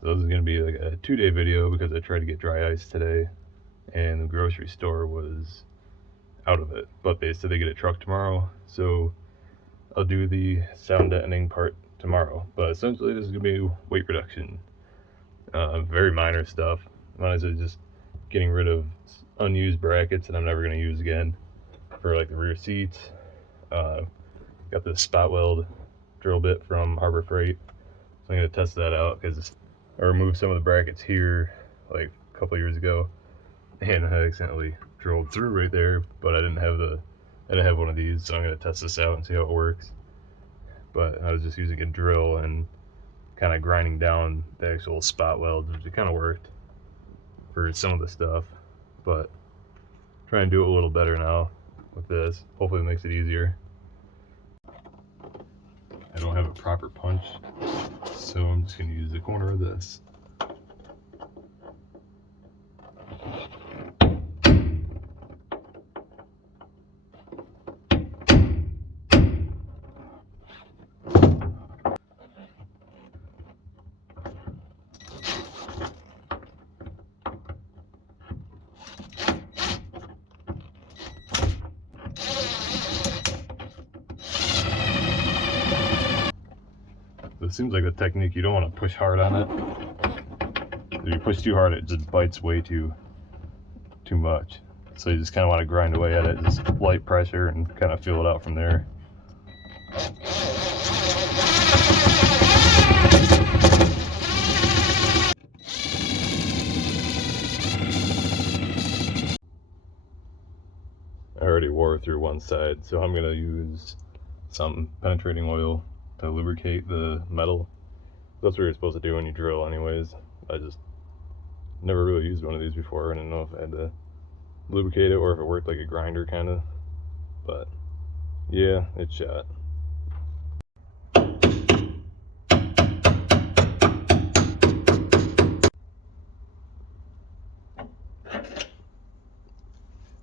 So this is going to be like a 2-day video because I tried to get dry ice today and the grocery store was out of it, but they said they get a truck tomorrow, so I'll do the sound deadening part tomorrow. But essentially this is going to be weight reduction, very minor stuff. Might as well just getting rid of unused brackets that I'm never going to use again for like the rear seats. Got this spot weld drill bit from Harbor Freight, so I'm going to test that out because I removed some of the brackets here like a couple years ago and I accidentally drilled through right there, but I didn't have one of these, so I'm going to test this out and see how it works. But I was just using a drill and kind of grinding down the actual spot welds, which it kind of worked for some of the stuff, but try and do it a little better now with this. Hopefully it makes it easier. I don't have a proper punch, so I'm just going to use the corner of this. It seems like the technique, you don't want to push hard on it. If you push too hard, it just bites way too much. So you just kind of want to grind away at it, just light pressure, and kind of feel it out from there. I already wore through one side, so I'm going to use some penetrating oil to lubricate the metal. That's what you're supposed to do when you drill anyways. I just never really used one of these before. I didn't know if I had to lubricate it or if it worked like a grinder kind of, but yeah, it shot.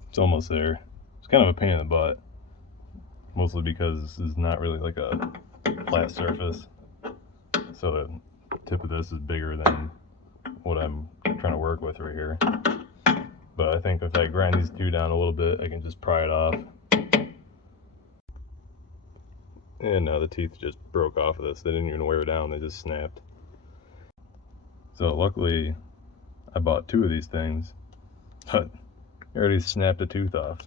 It's almost there. It's kind of a pain in the butt, mostly because this is not really like a flat surface, so the tip of this is bigger than what I'm trying to work with right here. But I think if I grind these two down a little bit, I can just pry it off. And now the teeth just broke off of this. They didn't even wear down, they just snapped. So luckily I bought 2 of these things, but I already snapped a tooth off.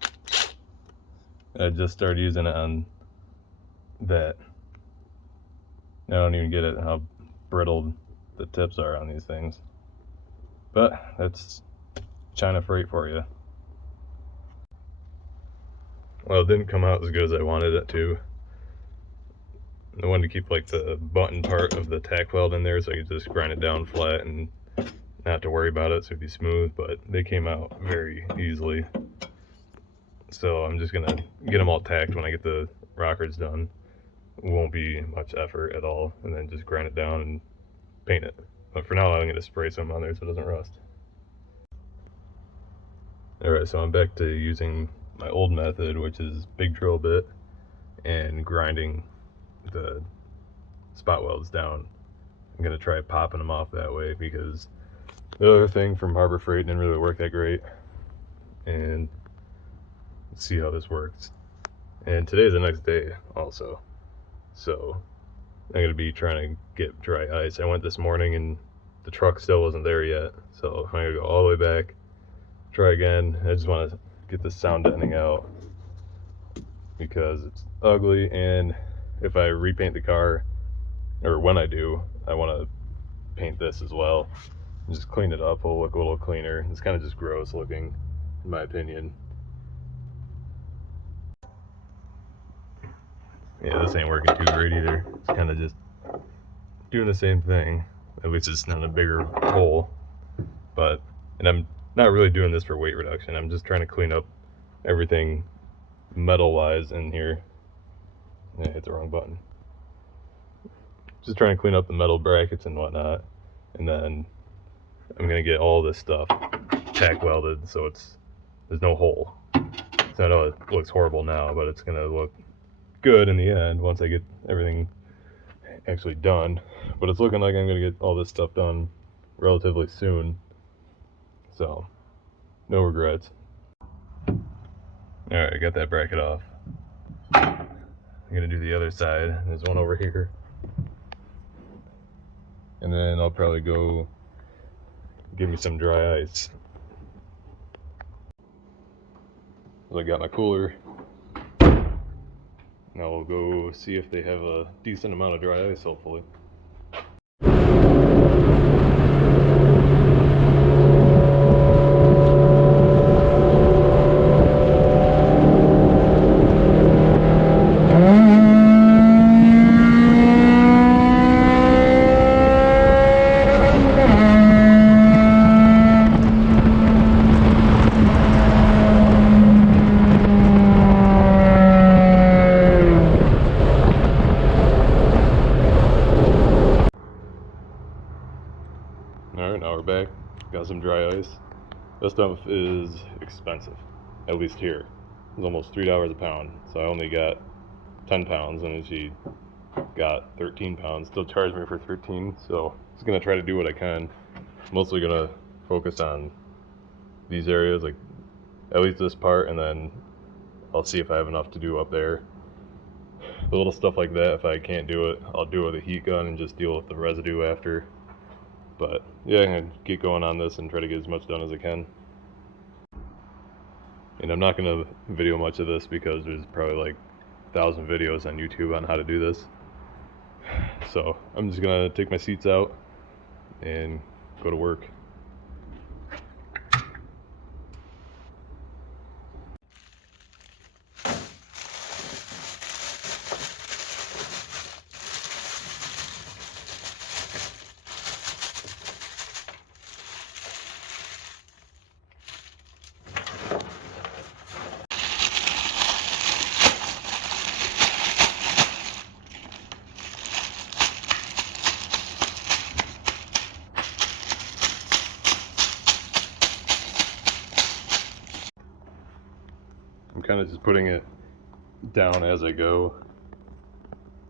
I just started using it on that. I don't even get it how brittle the tips are on these things. But that's China freight for you. Well, it didn't come out as good as I wanted it to. I wanted to keep like the button part of the tack weld in there so I could just grind it down flat and not to worry about it, so it'd be smooth, but they came out very easily. So I'm just gonna get them all tacked when I get the rockers done. It won't be much effort at all, and then just grind it down and paint it. But for now I'm gonna spray some on there so it doesn't rust. Alright, so I'm back to using my old method, which is big drill bit and grinding the spot welds down. I'm gonna try popping them off that way because the other thing from Harbor Freight didn't really work that great. And let's see how this works. And today's the next day also, so I'm gonna be trying to get dry ice. I went this morning and the truck still wasn't there yet, so I'm gonna go all the way back, try again. I just want to get the sound deadening out because it's ugly, and if I repaint the car, or when I do, I want to paint this as well and just clean it up. It'll look a little cleaner. It's kind of just gross looking in my opinion. Yeah, this ain't working too great either. It's kind of just doing the same thing. At least it's not a bigger hole. But, and I'm not really doing this for weight reduction. I'm just trying to clean up everything metal-wise in here. I hit the wrong button. Just trying to clean up the metal brackets and whatnot. And then I'm going to get all this stuff tack welded so there's no hole. So I know it looks horrible now, but it's going to look good in the end once I get everything actually done, but it's looking like I'm gonna get all this stuff done relatively soon, so no regrets. Alright, I got that bracket off. I'm gonna do the other side. There's one over here, and then I'll probably go give me some dry ice. So I got my cooler. Now we'll go see if they have a decent amount of dry ice, hopefully. Alright, now we're back. Got some dry ice. This stuff is expensive, at least here. It's almost $3 a pound, so I only got 10 pounds, and then she got 13 pounds. Still charged me for 13, so I'm just gonna try to do what I can. Mostly gonna focus on these areas, like at least this part, and then I'll see if I have enough to do up there. The little stuff like that, if I can't do it, I'll do it with a heat gun and just deal with the residue after. But yeah, I'm gonna get going on this and try to get as much done as I can. And I'm not gonna video much of this because there's probably like 1,000 videos on YouTube on how to do this. So I'm just gonna take my seats out and go to work. I'm kind of just putting it down as I go.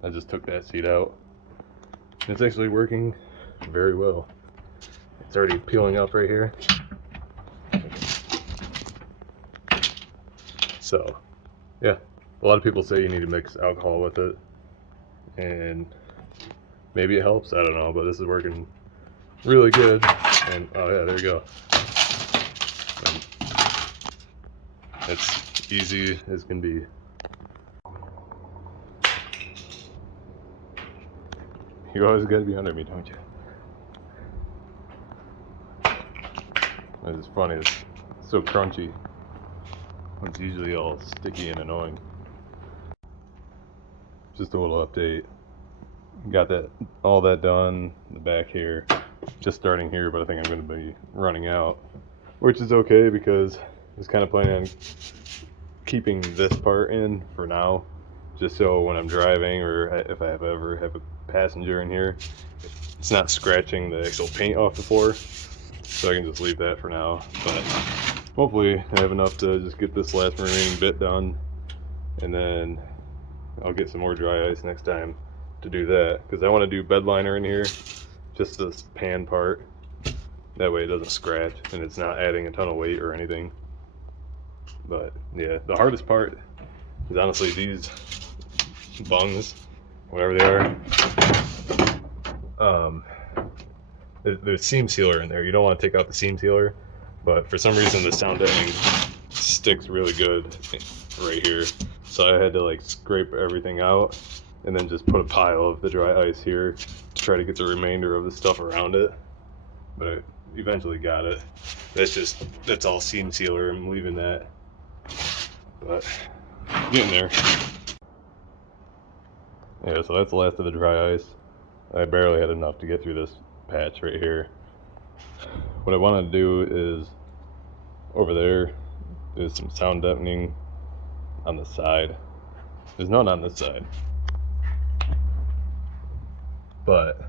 I just took that seat out. It's actually working very well. It's already peeling up right here. So, yeah. A lot of people say you need to mix alcohol with it, and maybe it helps, I don't know, but this is working really good. And oh yeah, there you go. And it's easy as can be. You always gotta be under me, don't you? It's funny, it's so crunchy. It's usually all sticky and annoying. Just a little update. Got that all that done, the back here. Just starting here, but I think I'm gonna be running out. Which is okay because I was kind of planning on keeping this part in for now, just so when I'm driving or if I ever have a passenger in here, it's not scratching the actual paint off the floor, so I can just leave that for now. But hopefully I have enough to just get this last remaining bit done, and then I'll get some more dry ice next time to do that, because I want to do bed liner in here, just this pan part, that way it doesn't scratch and it's not adding a ton of weight or anything. But yeah, the hardest part is honestly these bungs, whatever they are. There's seam sealer in there. You don't want to take out the seam sealer, but for some reason the sound deadening sticks really good right here. So I had to like scrape everything out and then just put a pile of the dry ice here to try to get the remainder of the stuff around it. But I eventually got it. That's all seam sealer. I'm leaving that. But getting there. Yeah, so that's the last of the dry ice. I barely had enough to get through this patch right here. What I want to do is over there is some sound deadening on the side. There's none on this side, but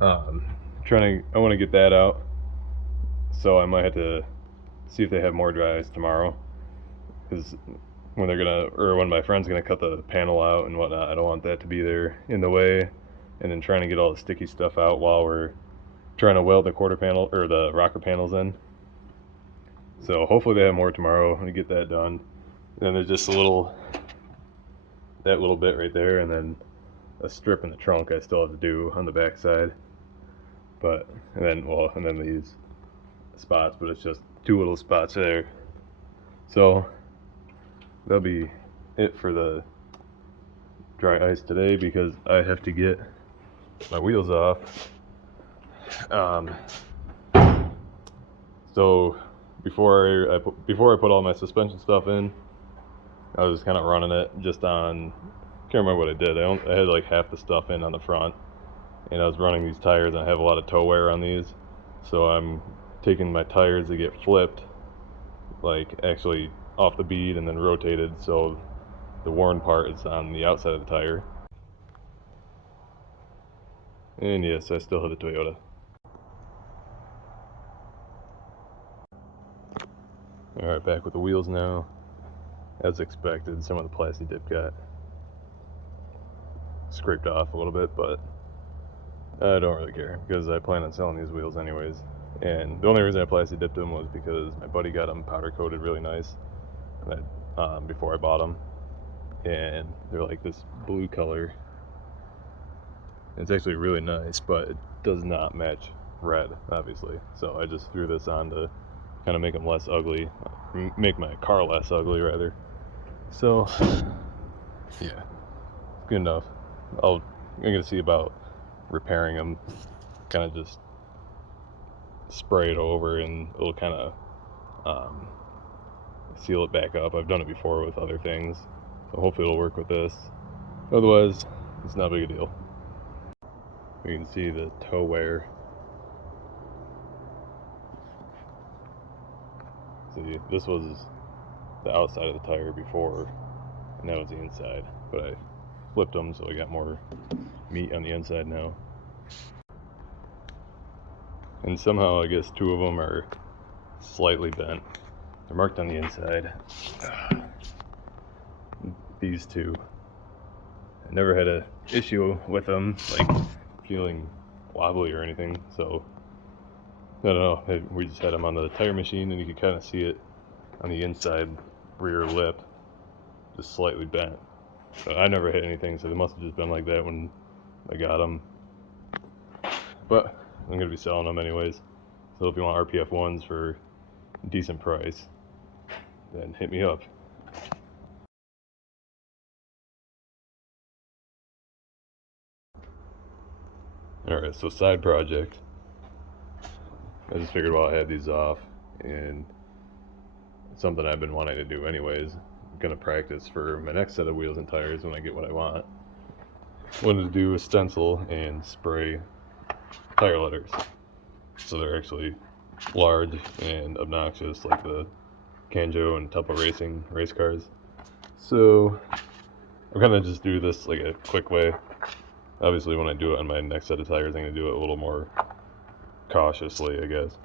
I want to get that out, so I might have to see if they have more dry ice tomorrow, because when my friend's gonna cut the panel out and whatnot, I don't want that to be there in the way. and then trying to get all the sticky stuff out while we're trying to weld the quarter panel or the rocker panels in. So hopefully they have more tomorrow and get that done. And then there's just that little bit right there, and then a strip in the trunk I still have to do on the back side. But and then these spots, but it's just 2 little spots there. So that'll be it for the dry ice today, because I have to get my wheels off. So before I put all my suspension stuff in, I was kind of running it just on, can't remember what I did. I had like half the stuff in on the front, and I was running these tires, and I have a lot of toe wear on these, so I'm taking my tires to get flipped, like actually off the bead and then rotated, so the worn part is on the outside of the tire. And yes, I still have the Toyota. Alright, back with the wheels now. As expected, some of the plastic dip got scraped off a little bit, but I don't really care because I plan on selling these wheels anyways. And the only reason I plastic dipped them was because my buddy got them powder coated really nice before I bought them, and they're like this blue color. It's actually really nice, but it does not match red, obviously. So I just threw this on to kind of make them less ugly, make my car less ugly rather. So yeah, good enough. I'm gonna see about repairing them, kind of just spray it over and it'll kind of seal it back up. I've done it before with other things, so hopefully it'll work with this. Otherwise, it's not a big deal. You can see the toe wear. See, this was the outside of the tire before, and that was the inside, but I flipped them so I got more meat on the inside now. And somehow I guess 2 of them are slightly bent. They're marked on the inside. These 2. I never had an issue with them like feeling wobbly or anything, so I don't know. We just had them on the tire machine, and you could kind of see it on the inside rear lip, just slightly bent. So I never hit anything, so they must have just been like that when I got them. But I'm going to be selling them anyways, so if you want RPF ones for a decent price, then hit me up. Alright, so side project. I just figured while I had these off, and something I've been wanting to do anyways, I'm going to practice for my next set of wheels and tires when I get what I want. Wanted to do a stencil and spray tire letters, so they're actually large and obnoxious like the Kanjo and Tupa Racing race cars. So I'm gonna just do this like a quick way. Obviously when I do it on my next set of tires, I'm gonna do it a little more cautiously, I guess.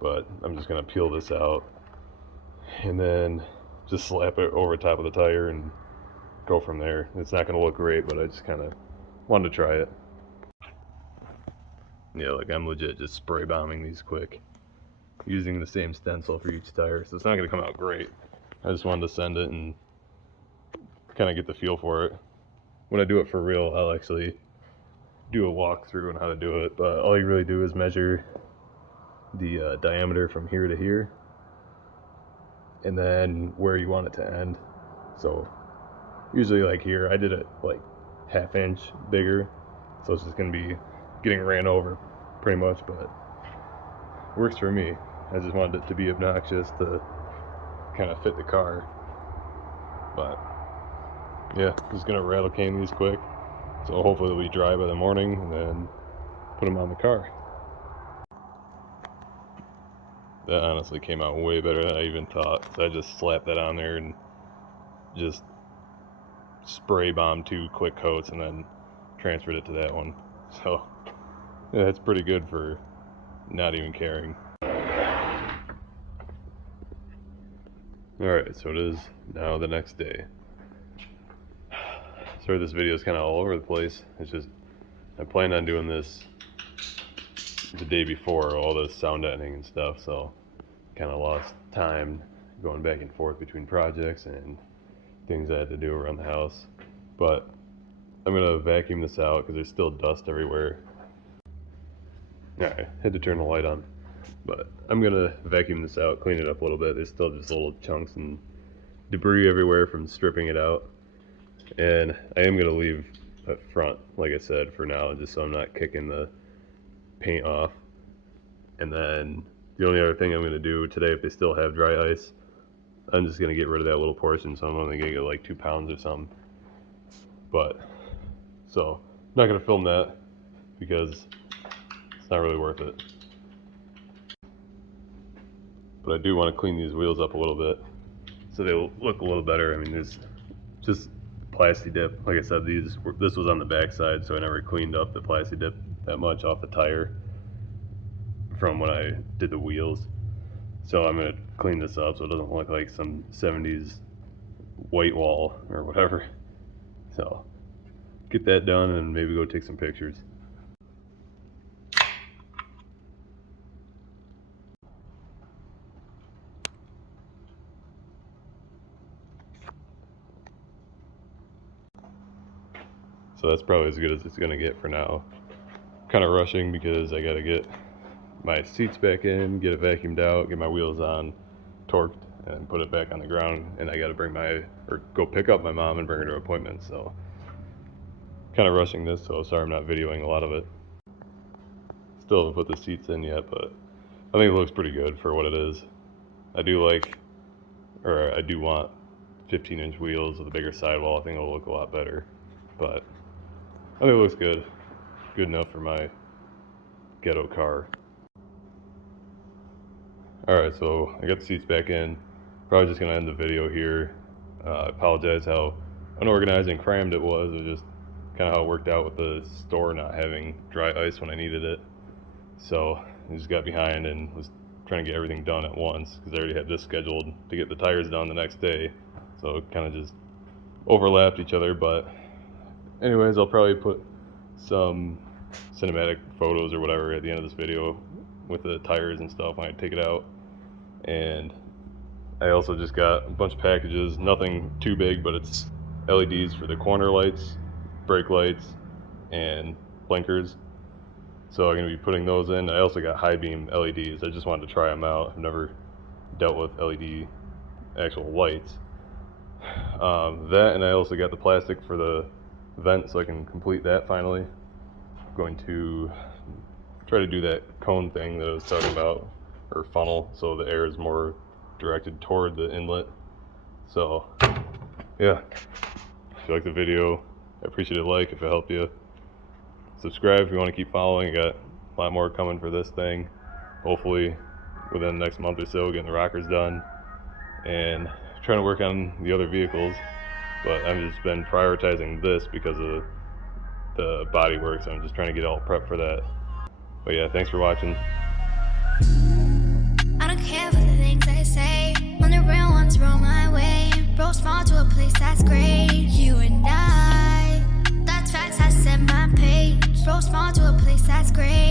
But I'm just gonna peel this out and then just slap it over top of the tire and go from there. It's not gonna look great, but I just kind of wanted to try it. Yeah, like I'm legit just spray bombing these quick, using the same stencil for each tire, so it's not going to come out great. I just wanted to send it and kind of get the feel for it. When I do it for real, I'll actually do a walkthrough on how to do it, but all you really do is measure the diameter from here to here, and then where you want it to end. So usually like here, I did it like 1/2 inch bigger, so it's just going to be getting ran over pretty much, but it works for me. I just wanted it to be obnoxious to kind of fit the car. But yeah, just gonna rattle can these quick, so hopefully they'll be dry by the morning, and then put them on the car. That honestly came out way better than I even thought. So I just slapped that on there and just spray bombed 2 quick coats and then transferred it to that one. So yeah, that's pretty good for not even caring. Alright, so it is now the next day. Sorry this video is kind of all over the place. It's just I planned on doing this the day before all this sound deadening and stuff, so kind of lost time going back and forth between projects and things I had to do around the house. But I'm gonna vacuum this out because there's still dust everywhere. Alright, had to turn the light on. But I'm gonna vacuum this out, clean it up a little bit. There's still just little chunks and debris everywhere from stripping it out. And I am gonna leave up front, like I said, for now, just so I'm not kicking the paint off. And then the only other thing I'm gonna do today, if they still have dry ice, I'm just gonna get rid of that little portion, so I'm only gonna get like 2 pounds or something. But, so, I'm not gonna film that because it's not really worth it. But I do want to clean these wheels up a little bit so they will look a little better. I mean, there's just plasti dip. Like I said, this was on the back side, so I never cleaned up the plasti dip that much off the tire from when I did the wheels. So I'm going to clean this up so it doesn't look like some 70s white wall or whatever. So get that done and maybe go take some pictures. So that's probably as good as it's gonna get for now. Kind of rushing because I gotta get my seats back in, get it vacuumed out, get my wheels on, torqued, and put it back on the ground. And I gotta go pick up my mom and bring her to appointments. So kind of rushing this, so sorry I'm not videoing a lot of it. Still haven't put the seats in yet, but I think it looks pretty good for what it is. I do want 15-inch wheels with a bigger sidewall. I think it'll look a lot better, but I think it looks good. Good enough for my ghetto car. Alright, so I got the seats back in. Probably just going to end the video here. I apologize how unorganized and crammed it was. It was just kind of how it worked out with the store not having dry ice when I needed it. So I just got behind and was trying to get everything done at once because I already had this scheduled to get the tires done the next day. So it kind of just overlapped each other, but anyways, I'll probably put some cinematic photos or whatever at the end of this video with the tires and stuff when I take it out. And I also just got a bunch of packages, nothing too big, but it's LEDs for the corner lights, brake lights, and blinkers. So I'm going to be putting those in. I also got high beam LEDs. I just wanted to try them out. I've never dealt with LED actual lights. That, and I also got the plastic for the vent so I can complete that finally. I'm going to try to do that cone thing that I was talking about, or funnel, so the air is more directed toward the inlet. So yeah, if you like the video, I appreciate a like if it helped you. Subscribe if you want to keep following. I got a lot more coming for this thing, hopefully within the next month or so, getting the rockers done and trying to work on the other vehicles. But I've just been prioritizing this because of the bodywork, so I'm just trying to get all prepped for that. But yeah, thanks for watching. I don't care for the things I say, when the real ones roll my way. Roll small to a place that's great. You and I, that's facts, I set my page. Roll small to a place that's great.